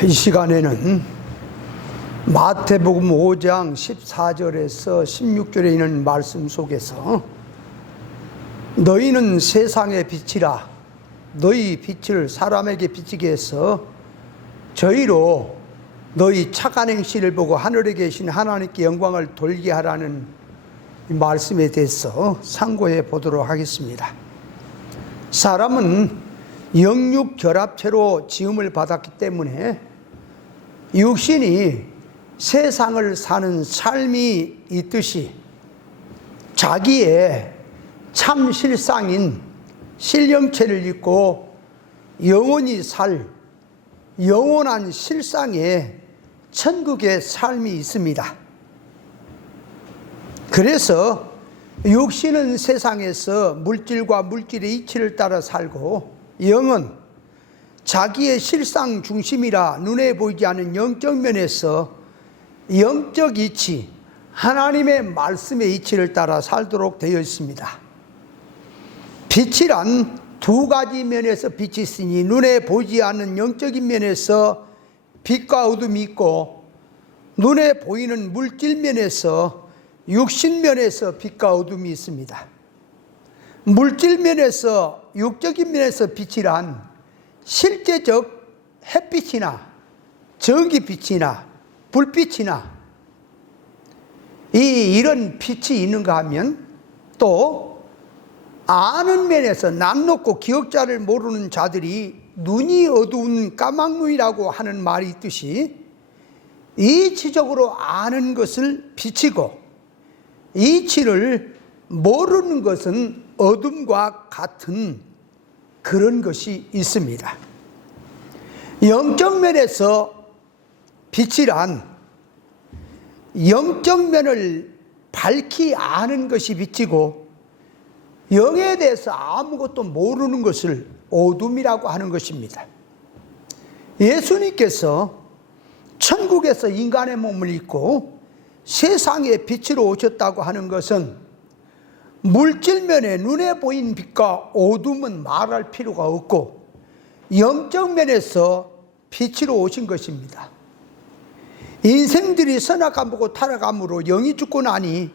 이 시간에는 마태복음 5장 14절에서 16절에 있는 말씀 속에서 너희는 세상의 빛이라 너희 빛을 사람에게 비치게 해서 저희로 너희 착한 행실을 보고 하늘에 계신 하나님께 영광을 돌게 하라는 이 말씀에 대해서 상고해 보도록 하겠습니다. 사람은 영육 결합체로 지음을 받았기 때문에 육신이 세상을 사는 삶이 있듯이 자기의 참 실상인 실령체를 입고 영원히 살 영원한 실상의 천국의 삶이 있습니다. 그래서 육신은 세상에서 물질과 물질의 이치를 따라 살고 영은 자기의 실상 중심이라 눈에 보이지 않는 영적 면에서 영적 이치, 하나님의 말씀의 이치를 따라 살도록 되어 있습니다. 빛이란 두 가지 면에서 빛이 있으니 눈에 보이지 않는 영적인 면에서 빛과 어둠이 있고 눈에 보이는 물질 면에서 육신 면에서 빛과 어둠이 있습니다. 물질 면에서 육적인 면에서 빛이란 실제적 햇빛이나 전기빛이나 불빛이나 이런 빛이 있는가 하면 또 아는 면에서 남 놓고 기억자를 모르는 자들이 눈이 어두운 까막눈이라고 하는 말이 있듯이 이치적으로 아는 것을 빛이고 이치를 모르는 것은 어둠과 같은 그런 것이 있습니다. 영적 면에서 빛이란 영적 면을 밝히 아는 것이 빛이고 영에 대해서 아무것도 모르는 것을 어둠이라고 하는 것입니다. 예수님께서 천국에서 인간의 몸을 입고 세상의 빛으로 오셨다고 하는 것은 물질면에 눈에 보인 빛과 어둠은 말할 필요가 없고 영적 면에서 빛으로 오신 것입니다. 인생들이 선악함보고 타락함으로 영이 죽고 나니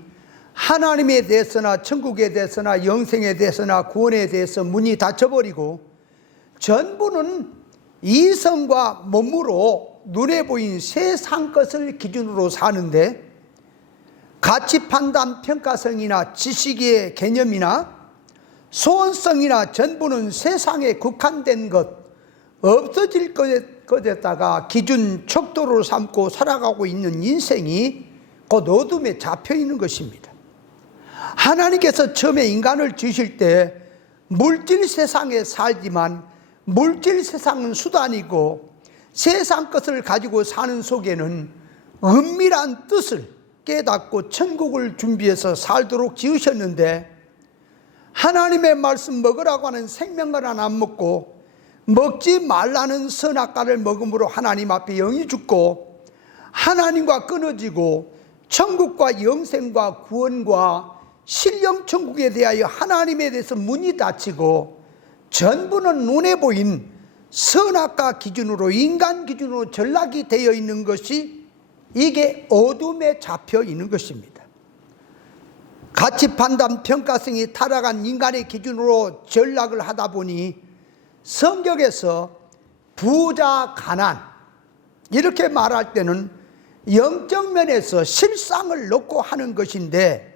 하나님에 대해서나 천국에 대해서나 영생에 대해서나 구원에 대해서 문이 닫혀버리고 전부는 이성과 몸으로 눈에 보인 세상 것을 기준으로 사는데 가치 판단 평가성이나 지식의 개념이나 소원성이나 전부는 세상에 국한된 것 없어질 것에다가 기준 척도를 삼고 살아가고 있는 인생이 곧 어둠에 잡혀 있는 것입니다. 하나님께서 처음에 인간을 지으실 때 물질 세상에 살지만 물질 세상은 수단이고 세상 것을 가지고 사는 속에는 은밀한 뜻을 깨닫고 천국을 준비해서 살도록 지으셨는데 하나님의 말씀 먹으라고 하는 생명과는 안 먹고 먹지 말라는 선악과를 먹음으로 하나님 앞에 영이 죽고 하나님과 끊어지고 천국과 영생과 구원과 신령천국에 대하여 하나님에 대해서 문이 닫히고 전부는 눈에 보인 선악과 기준으로 인간 기준으로 전락이 되어 있는 것이 이게 어둠에 잡혀 있는 것입니다. 가치 판단 평가성이 타락한 인간의 기준으로 전락을 하다 보니 성경에서 부자 가난 이렇게 말할 때는 영적 면에서 실상을 놓고 하는 것인데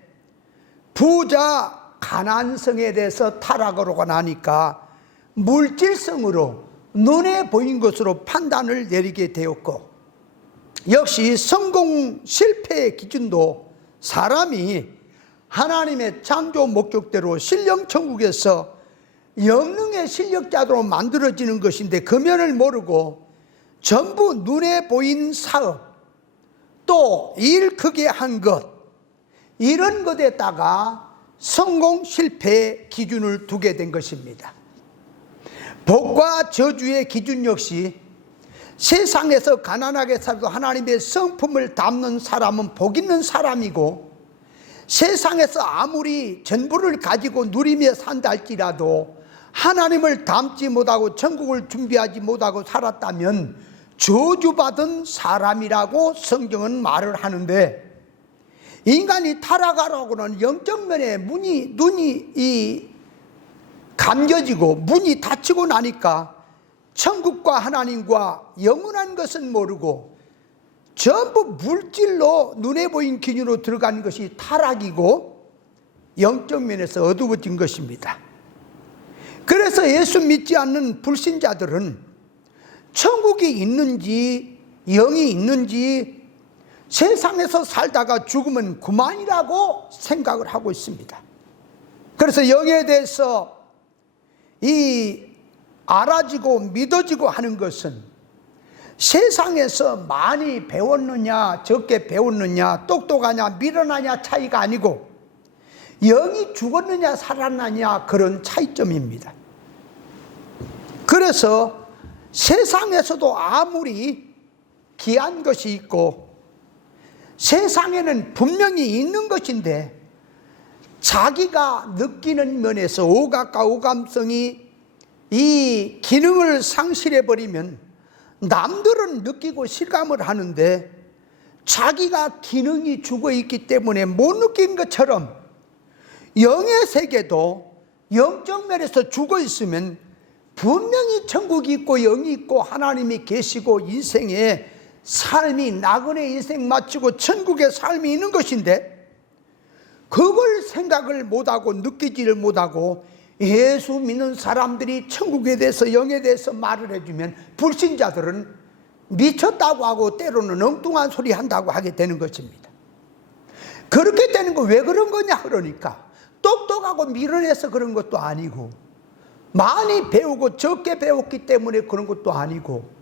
부자 가난성에 대해서 타락으로 나니까 물질성으로 눈에 보인 것으로 판단을 내리게 되었고 역시 성공 실패의 기준도 사람이 하나님의 창조 목적대로 신령천국에서 영능의 실력자로 만들어지는 것인데 그 면을 모르고 전부 눈에 보인 사업 또 일 크게 한 것 이런 것에다가 성공 실패의 기준을 두게 된 것입니다. 복과 저주의 기준 역시 세상에서 가난하게 살고 하나님의 성품을 담는 사람은 복 있는 사람이고 세상에서 아무리 전부를 가지고 누리며 산다 할지라도 하나님을 닮지 못하고 천국을 준비하지 못하고 살았다면 저주받은 사람이라고 성경은 말을 하는데, 인간이 타락하라고는 영적 면에 눈이 감겨지고 문이 닫히고 나니까 천국과 하나님과 영원한 것은 모르고 전부 물질로 눈에 보인 기준으로 들어가는 것이 타락이고 영적 면에서 어두워진 것입니다. 그래서 예수 믿지 않는 불신자들은 천국이 있는지 영이 있는지 세상에서 살다가 죽으면 그만이라고 생각을 하고 있습니다. 그래서 영에 대해서 알아지고 믿어지고 하는 것은 세상에서 많이 배웠느냐 적게 배웠느냐 똑똑하냐 미련하냐 차이가 아니고 영이 죽었느냐 살았느냐 그런 차이점입니다. 그래서 세상에서도 아무리 귀한 것이 있고 세상에는 분명히 있는 것인데 자기가 느끼는 면에서 오각과 오감성이 이 기능을 상실해버리면 남들은 느끼고 실감을 하는데 자기가 기능이 죽어있기 때문에 못 느낀 것처럼 영의 세계도 영적 면에서 죽어있으면 분명히 천국이 있고 영이 있고 하나님이 계시고 인생에 삶이 나그네 인생 마치고 천국의 삶이 있는 것인데 그걸 생각을 못하고 느끼지를 못하고 예수 믿는 사람들이 천국에 대해서 영에 대해서 말을 해주면 불신자들은 미쳤다고 하고 때로는 엉뚱한 소리 한다고 하게 되는 것입니다. 그렇게 되는 거 왜 그런 거냐 그러니까 똑똑하고 미련해서 그런 것도 아니고 많이 배우고 적게 배웠기 때문에 그런 것도 아니고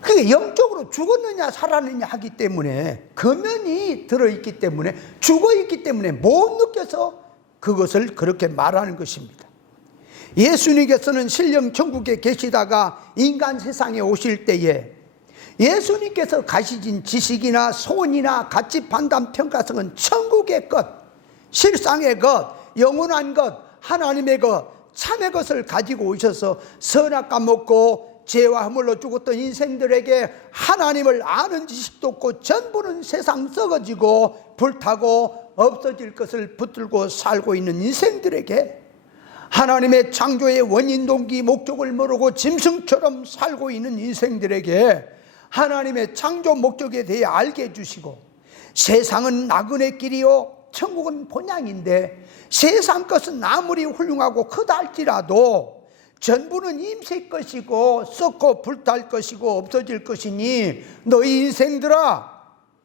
그게 영적으로 죽었느냐 살았느냐 하기 때문에 거면이 들어있기 때문에 죽어있기 때문에 못 느껴서 그것을 그렇게 말하는 것입니다. 예수님께서는 신령 천국에 계시다가 인간 세상에 오실 때에 예수님께서 가지신 지식이나 소원이나 가치 판단 평가성은 천국의 것, 실상의 것, 영원한 것, 하나님의 것, 참의 것을 가지고 오셔서 선악과 먹고 죄와 허물로 죽었던 인생들에게 하나님을 아는 지식도 없고 전부는 세상 썩어지고 불타고 없어질 것을 붙들고 살고 있는 인생들에게 하나님의 창조의 원인 동기 목적을 모르고 짐승처럼 살고 있는 인생들에게 하나님의 창조 목적에 대해 알게 해주시고 세상은 나그네 길이요 천국은 본향인데 세상 것은 아무리 훌륭하고 크다 할지라도 전부는 임실 것이고 썩고 불탈 것이고 없어질 것이니 너희 인생들아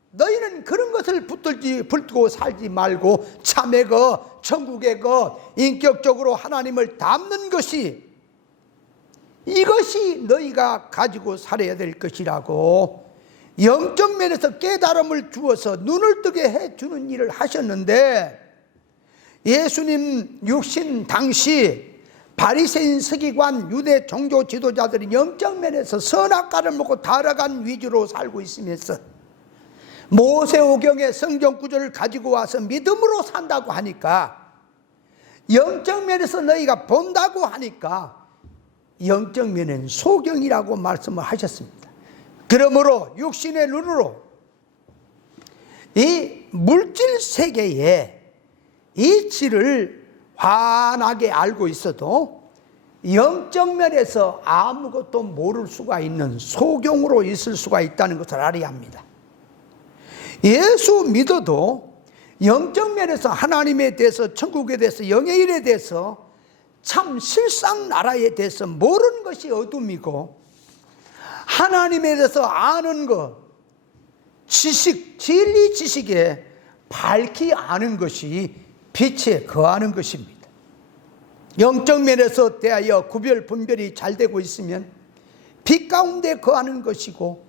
너희는 그런 것을 붙들고 살지 말고 참의 것 천국의 것 인격적으로 하나님을 닮는 것이 이것이 너희가 가지고 살아야 될 것이라고 영적 면에서 깨달음을 주어서 눈을 뜨게 해주는 일을 하셨는데 예수님 육신 당시 바리새인 서기관 유대 종교 지도자들이 영적 면에서 선악과를 먹고 타락한 위주로 살고 있으면서 모세오경의 성경 구절을 가지고 와서 믿음으로 산다고 하니까 영적 면에서 너희가 본다고 하니까 영적 면은 소경이라고 말씀을 하셨습니다. 그러므로 육신의 눈으로 이 물질 세계의 이치를 환하게 알고 있어도 영적 면에서 아무것도 모를 수가 있는 소경으로 있을 수가 있다는 것을 알아야 합니다. 예수 믿어도 영적 면에서 하나님에 대해서 천국에 대해서 영의 일에 대해서 참 실상 나라에 대해서 모르는 것이 어둠이고 하나님에 대해서 아는 것 지식 진리 지식에 밝히 아는 것이 빛에 거하는 것입니다. 영적 면에서 대하여 구별 분별이 잘 되고 있으면 빛 가운데 거하는 것이고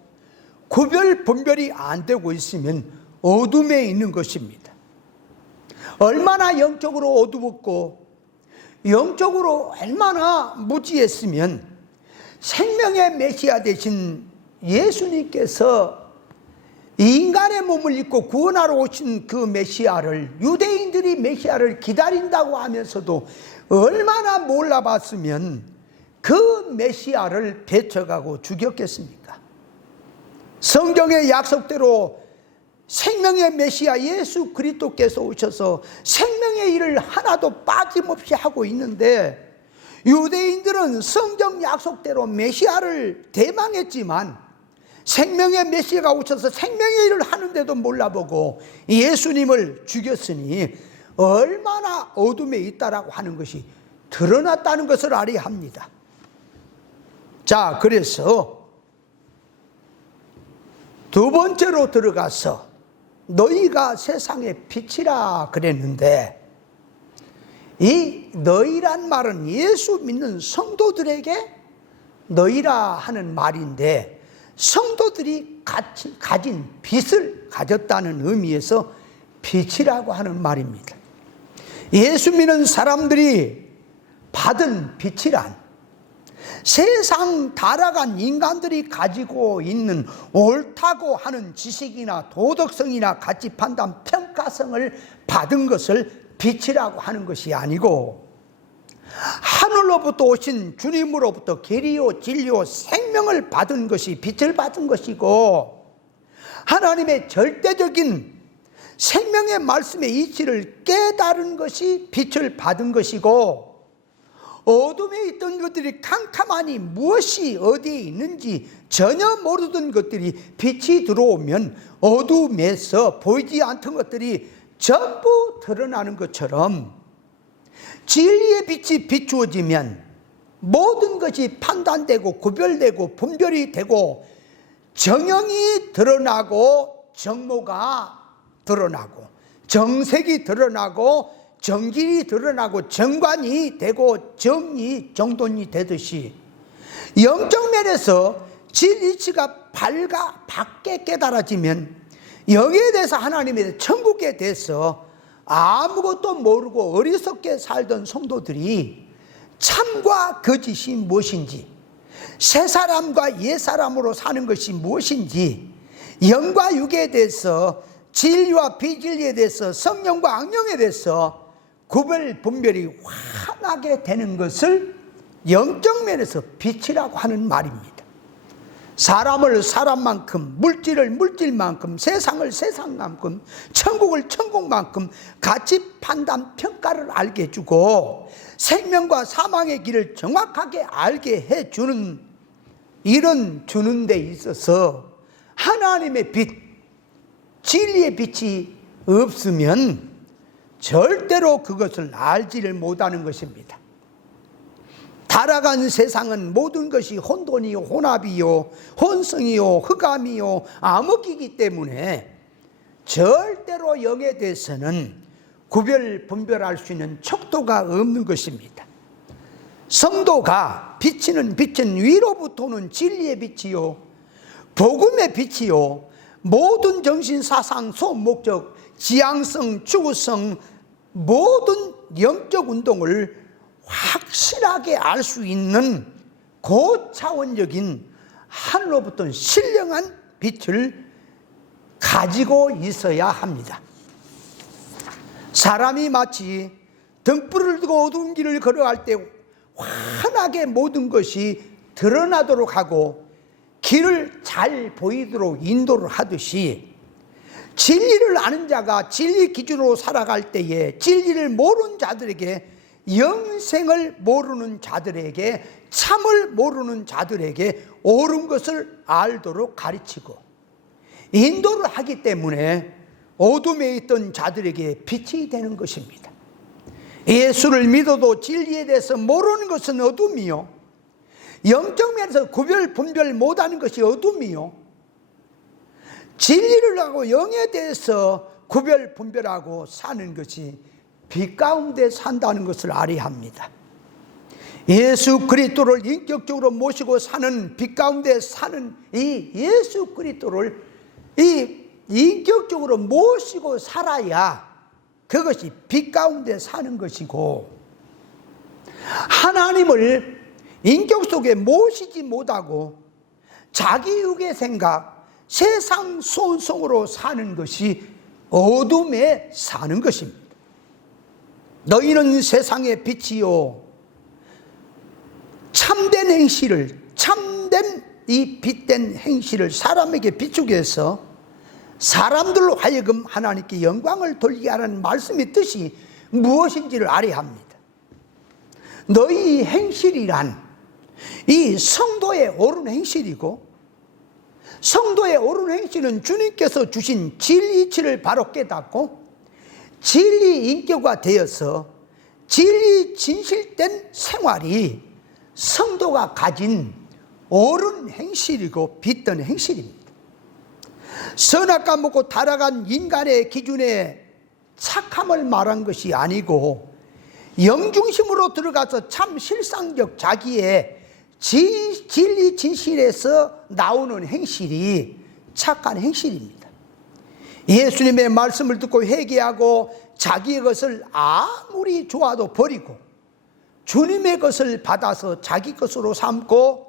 구별 분별이 안 되고 있으면 어둠에 있는 것입니다. 얼마나 영적으로 어두웠고 영적으로 얼마나 무지했으면 생명의 메시아 되신 예수님께서 인간의 몸을 입고 구원하러 오신 그 메시아를 유대인들이 메시아를 기다린다고 하면서도 얼마나 몰라봤으면 그 메시아를 배척하고 죽였겠습니까? 성경의 약속대로 생명의 메시아 예수 그리스도께서 오셔서 생명의 일을 하나도 빠짐없이 하고 있는데, 유대인들은 성경 약속대로 메시아를 대망했지만 생명의 메시아가 오셔서 생명의 일을 하는데도 몰라보고 예수님을 죽였으니 얼마나 어둠에 있다라고 하는 것이 드러났다는 것을 알아야 합니다. 자, 그래서 두 번째로 들어가서 너희가 세상의 빛이라 그랬는데, 이 너희란 말은 예수 믿는 성도들에게 너희라 하는 말인데, 성도들이 가진 빛을 가졌다는 의미에서 빛이라고 하는 말입니다. 예수 믿는 사람들이 받은 빛이란 세상 타락한 인간들이 가지고 있는 옳다고 하는 지식이나 도덕성이나 가치 판단 평가성을 받은 것을 빛이라고 하는 것이 아니고, 하늘로부터 오신 주님으로부터 계리요 진리요 생명을 받은 것이 빛을 받은 것이고, 하나님의 절대적인 생명의 말씀의 이치를 깨달은 것이 빛을 받은 것이고, 어둠에 있던 것들이 캄캄하니 무엇이 어디에 있는지 전혀 모르던 것들이 빛이 들어오면 어둠에서 보이지 않던 것들이 전부 드러나는 것처럼, 진리의 빛이 비추어지면 모든 것이 판단되고 구별되고 분별이 되고 정형이 드러나고 정모가 드러나고 정색이 드러나고 정길이 드러나고 정관이 되고 정의 정돈이 되듯이, 영적 면에서 진리치가 밝게 깨달아지면 영에 대해서, 하나님에 대해서, 천국에 대해서 아무것도 모르고 어리석게 살던 성도들이 참과 거짓이 무엇인지, 새 사람과 옛 사람으로 사는 것이 무엇인지, 영과 육에 대해서, 진리와 비진리에 대해서, 성령과 악령에 대해서 구별 분별이 환하게 되는 것을 영적 면에서 빛이라고 하는 말입니다. 사람을 사람만큼, 물질을 물질만큼, 세상을 세상만큼, 천국을 천국만큼 가치 판단 평가를 알게 해주고 생명과 사망의 길을 정확하게 알게 해주는, 이런 주는 데 있어서 하나님의 빛, 진리의 빛이 없으면 절대로 그것을 알지를 못하는 것입니다. 타락한 세상은 모든 것이 혼돈이요, 혼합이요, 혼성이요, 흑암이요, 암흑이기 때문에 절대로 영에 대해서는 구별 분별할 수 있는 척도가 없는 것입니다. 성도가 비치는 빛은 위로부터 오는 진리의 빛이요, 복음의 빛이요, 모든 정신, 사상, 소원, 목적, 지향성, 추구성, 모든 영적 운동을 확실하게 알 수 있는 고차원적인 하늘로부터 신령한 빛을 가지고 있어야 합니다. 사람이 마치 등불을 두고 어두운 길을 걸어갈 때 환하게 모든 것이 드러나도록 하고 길을 잘 보이도록 인도를 하듯이, 진리를 아는 자가 진리 기준으로 살아갈 때에 진리를 모르는 자들에게, 영생을 모르는 자들에게, 참을 모르는 자들에게 옳은 것을 알도록 가르치고 인도를 하기 때문에 어둠에 있던 자들에게 빛이 되는 것입니다. 예수를 믿어도 진리에 대해서 모르는 것은 어둠이요, 영적 면에서 구별 분별 못하는 것이 어둠이요, 진리를 하고 영에 대해서 구별 분별하고 사는 것이 빛 가운데 산다는 것을 알아야 합니다. 예수 그리스도를 인격적으로 모시고 사는, 빛 가운데 사는 이 예수 그리스도를 인격적으로 모시고 살아야 그것이 빛 가운데 사는 것이고, 하나님을 인격 속에 모시지 못하고 자기 육의 생각, 세상 소원성으로 사는 것이 어둠에 사는 것입니다. 너희는 세상의 빛이요, 참된 행실을, 참된 이 빛된 행실을 사람에게 비추기 위해서 사람들로 하여금 하나님께 영광을 돌리게 하라는 말씀의 뜻이 무엇인지를 알아야 합니다. 너희 행실이란 이 성도의 옳은 행실이고, 성도의 옳은 행실은 주님께서 주신 진리이치를 바로 깨닫고 진리 인격화 되어서 진리 진실된 생활이 성도가 가진 옳은 행실이고 빛든 행실입니다. 선악과 먹고 타락한 인간의 기준에 착함을 말한 것이 아니고 영중심으로 들어가서 참 실상적 자기의 진리 진실에서 나오는 행실이 착한 행실입니다. 예수님의 말씀을 듣고 회개하고 자기의 것을 아무리 좋아도 버리고 주님의 것을 받아서 자기 것으로 삼고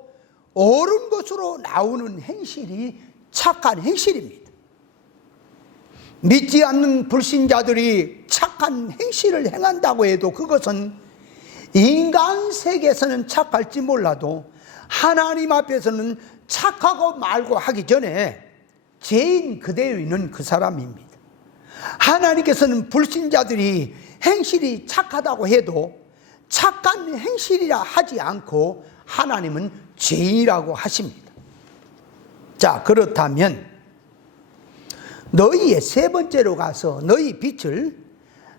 옳은 것으로 나오는 행실이 착한 행실입니다. 믿지 않는 불신자들이 착한 행실을 행한다고 해도 그것은 인간 세계에서는 착할지 몰라도 하나님 앞에서는 착하고 말고 하기 전에 죄인 그대로 있는 그 사람입니다. 하나님께서는 불신자들이 행실이 착하다고 해도 착한 행실이라 하지 않고 하나님은 죄인이라고 하십니다. 자, 그렇다면 너희의 세 번째로 가서 너희 빛을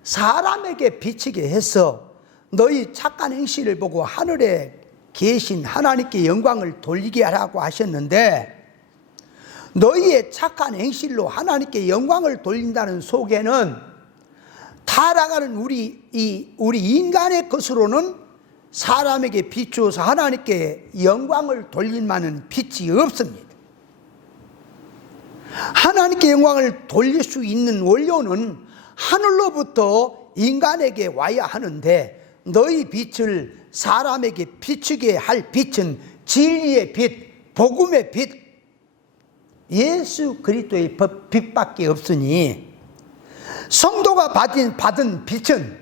사람에게 비치게 해서 너희 착한 행실을 보고 하늘에 계신 하나님께 영광을 돌리게 하라고 하셨는데, 너희의 착한 행실로 하나님께 영광을 돌린다는 속에는 타락하는 우리 인간의 것으로는 사람에게 비추어서 하나님께 영광을 돌릴 만한 빛이 없습니다. 하나님께 영광을 돌릴 수 있는 원료는 하늘로부터 인간에게 와야 하는데, 너희 빛을 사람에게 비추게 할 빛은 진리의 빛, 복음의 빛, 예수 그리스도의 빛밖에 없으니 성도가 받은 빛은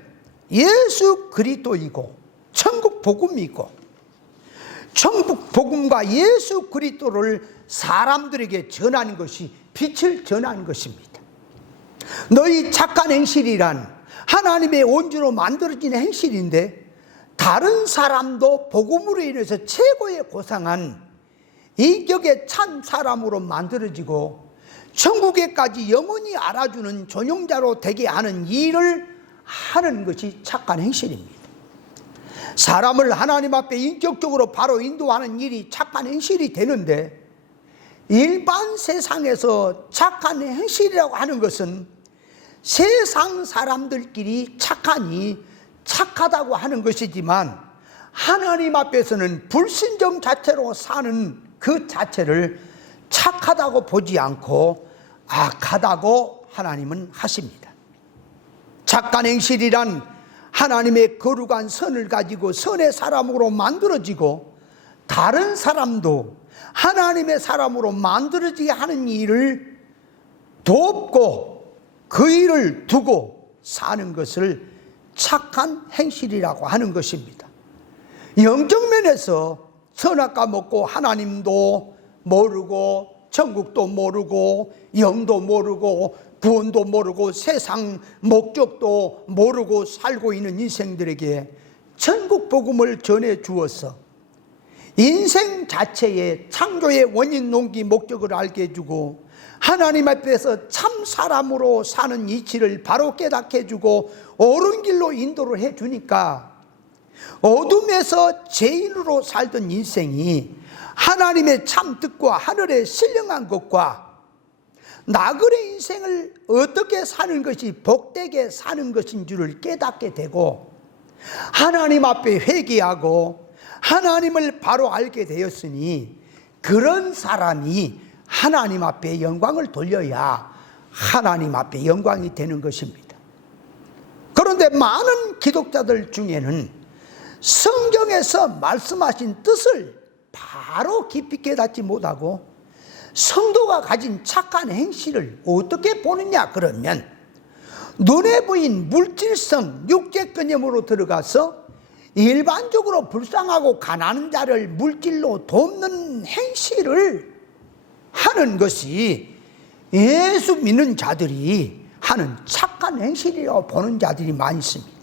예수 그리스도이고 천국 복음이고, 천국 복음과 예수 그리스도를 사람들에게 전하는 것이 빛을 전하는 것입니다. 너희 착한 행실이란 하나님의 온주로 만들어진 행실인데, 다른 사람도 복음으로 인해서 최고의 고상한 인격의 참 사람으로 만들어지고 천국에까지 영원히 알아주는 전용자로 되게 하는 일을 하는 것이 착한 행실입니다. 사람을 하나님 앞에 인격적으로 바로 인도하는 일이 착한 행실이 되는데, 일반 세상에서 착한 행실이라고 하는 것은 세상 사람들끼리 착하니 착하다고 하는 것이지만, 하나님 앞에서는 불신정 자체로 사는 그 자체를 착하다고 보지 않고 악하다고 하나님은 하십니다. 착한 행실이란 하나님의 거룩한 선을 가지고 선의 사람으로 만들어지고 다른 사람도 하나님의 사람으로 만들어지게 하는 일을 돕고 그 일을 두고 사는 것을 착한 행실이라고 하는 것입니다. 영적 면에서 선악과 먹고 하나님도 모르고 천국도 모르고 영도 모르고 구원도 모르고 세상 목적도 모르고 살고 있는 인생들에게 천국 복음을 전해 주어서 인생 자체의 창조의 원인 농기 목적을 알게 해주고 하나님 앞에서 참 사람으로 사는 이치를 바로 깨닫게 해주고 옳은 길로 인도를 해주니까, 어둠에서 죄인으로 살던 인생이 하나님의 참 뜻과 하늘의 신령한 것과 나그네 인생을 어떻게 사는 것이 복되게 사는 것인 줄을 깨닫게 되고, 하나님 앞에 회개하고 하나님을 바로 알게 되었으니 그런 사람이 하나님 앞에 영광을 돌려야 하나님 앞에 영광이 되는 것입니다. 그런데 많은 기독자들 중에는 성경에서 말씀하신 뜻을 바로 깊이 깨닫지 못하고 성도가 가진 착한 행실을 어떻게 보느냐 그러면, 눈에 보인 물질성 육체 개념으로 들어가서 일반적으로 불쌍하고 가난한 자를 물질로 돕는 행실을 하는 것이 예수 믿는 자들이 하는 착한 행실이라고 보는 자들이 많이 있습니다.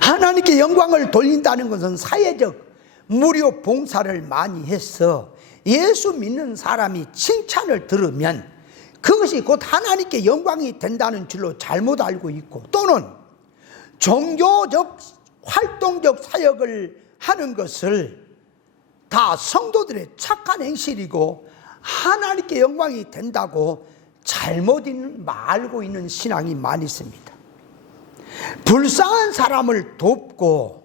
하나님께 영광을 돌린다는 것은 사회적 무료 봉사를 많이 해서 예수 믿는 사람이 칭찬을 들으면 그것이 곧 하나님께 영광이 된다는 줄로 잘못 알고 있고, 또는 종교적 활동적 사역을 하는 것을 다 성도들의 착한 행실이고 하나님께 영광이 된다고 잘못 알고 있는 신앙이 많이 있습니다. 불쌍한 사람을 돕고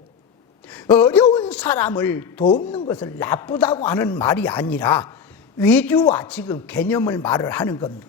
어려운 사람을 돕는 것을 나쁘다고 하는 말이 아니라 위주와 지금 개념을 말을 하는 겁니다.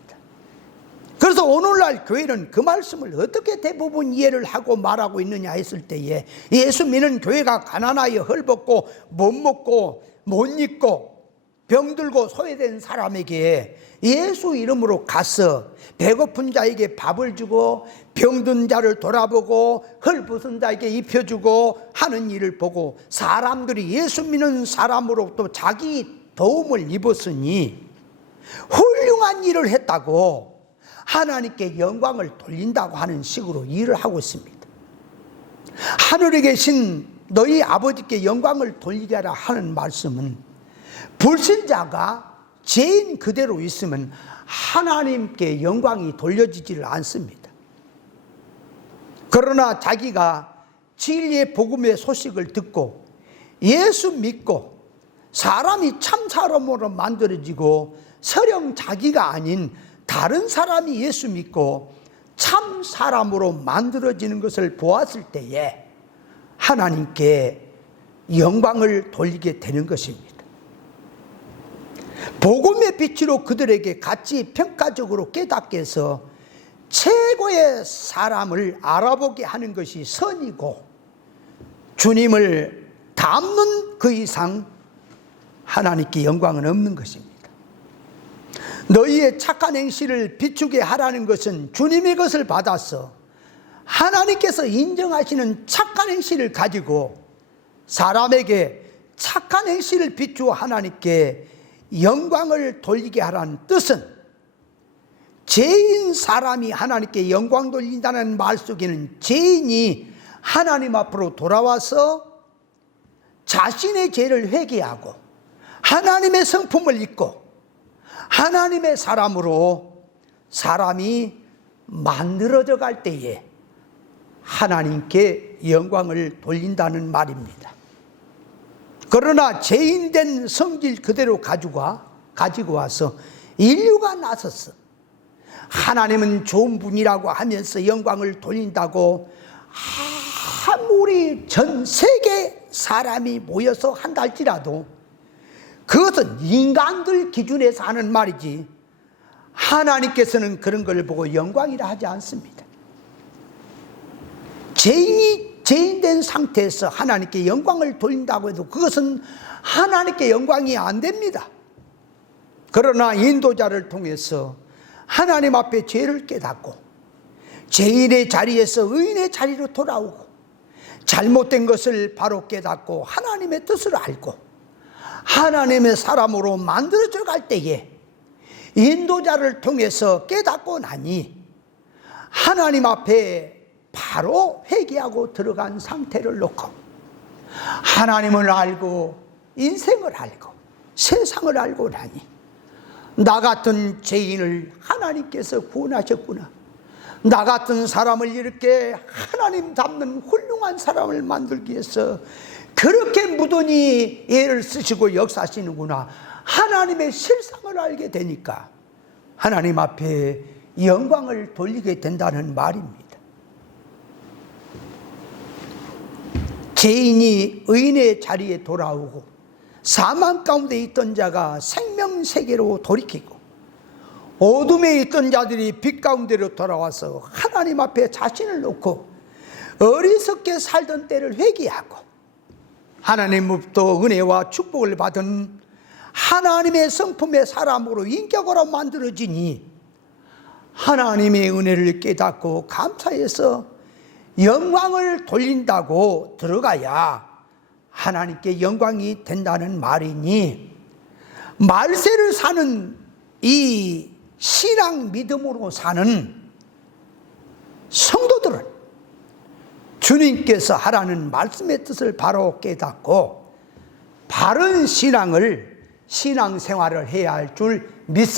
그래서 오늘날 교회는 그 말씀을 어떻게 대부분 이해를 하고 말하고 있느냐 했을 때에, 예수 믿는 교회가 가난하여 헐벗고 못 먹고 못 입고 병들고 소외된 사람에게 예수 이름으로 가서 배고픈 자에게 밥을 주고 병든 자를 돌아보고 헐벗은 자에게 입혀주고 하는 일을 보고, 사람들이 예수 믿는 사람으로부터 자기 도움을 입었으니 훌륭한 일을 했다고 하나님께 영광을 돌린다고 하는 식으로 일을 하고 있습니다. 하늘에 계신 너희 아버지께 영광을 돌리게 하라 하는 말씀은, 불신자가 죄인 그대로 있으면 하나님께 영광이 돌려지지를 않습니다. 그러나 자기가 진리의 복음의 소식을 듣고 예수 믿고 사람이 참 사람으로 만들어지고 설령 자기가 아닌 다른 사람이 예수 믿고 참 사람으로 만들어지는 것을 보았을 때에 하나님께 영광을 돌리게 되는 것입니다. 복음의 빛으로 그들에게 같이 평가적으로 깨닫게 해서 최고의 사람을 알아보게 하는 것이 선이고, 주님을 닮는 그 이상 하나님께 영광은 없는 것입니다. 너희의 착한 행실을 비추게 하라는 것은 주님의 것을 받아서 하나님께서 인정하시는 착한 행실을 가지고 사람에게 착한 행실을 비추어 하나님께 영광을 돌리게 하라는 뜻은, 죄인 사람이 하나님께 영광 돌린다는 말 속에는 죄인이 하나님 앞으로 돌아와서 자신의 죄를 회개하고 하나님의 성품을 입고 하나님의 사람으로 사람이 만들어져 갈 때에 하나님께 영광을 돌린다는 말입니다. 그러나 죄인된 성질 그대로 가지고 와서 인류가 나섰어 하나님은 좋은 분이라고 하면서 영광을 돌린다고 아무리 전 세계 사람이 모여서 한다 할지라도 그것은 인간들 기준에서 하는 말이지 하나님께서는 그런 걸 보고 영광이라 하지 않습니다. 죄인된 상태에서 하나님께 영광을 돌린다고 해도 그것은 하나님께 영광이 안 됩니다. 그러나 인도자를 통해서 하나님 앞에 죄를 깨닫고 죄인의 자리에서 의인의 자리로 돌아오고 잘못된 것을 바로 깨닫고 하나님의 뜻을 알고 하나님의 사람으로 만들어져 갈 때에 인도자를 통해서 깨닫고 나니 하나님 앞에 바로 회개하고 들어간 상태를 놓고 하나님을 알고 인생을 알고 세상을 알고 나니 나 같은 죄인을 하나님께서 구원하셨구나, 나 같은 사람을 이렇게 하나님 닮는 훌륭한 사람을 만들기 위해서 그렇게 무던히 애를 쓰시고 역사하시는구나, 하나님의 실상을 알게 되니까 하나님 앞에 영광을 돌리게 된다는 말입니다. 죄인이 의인의 자리에 돌아오고 사망 가운데 있던 자가 생명세계로 돌이키고 어둠에 있던 자들이 빛 가운데로 돌아와서 하나님 앞에 자신을 놓고 어리석게 살던 때를 회개하고 하나님으로부터 은혜와 축복을 받은 하나님의 성품의 사람으로 인격으로 만들어지니 하나님의 은혜를 깨닫고 감사해서 영광을 돌린다고 들어가야 하나님께 영광이 된다는 말이니, 말세를 사는 이 신앙 믿음으로 사는 성도들은 주님께서 하라는 말씀의 뜻을 바로 깨닫고 바른 신앙생활을 해야 할 줄 믿습니다.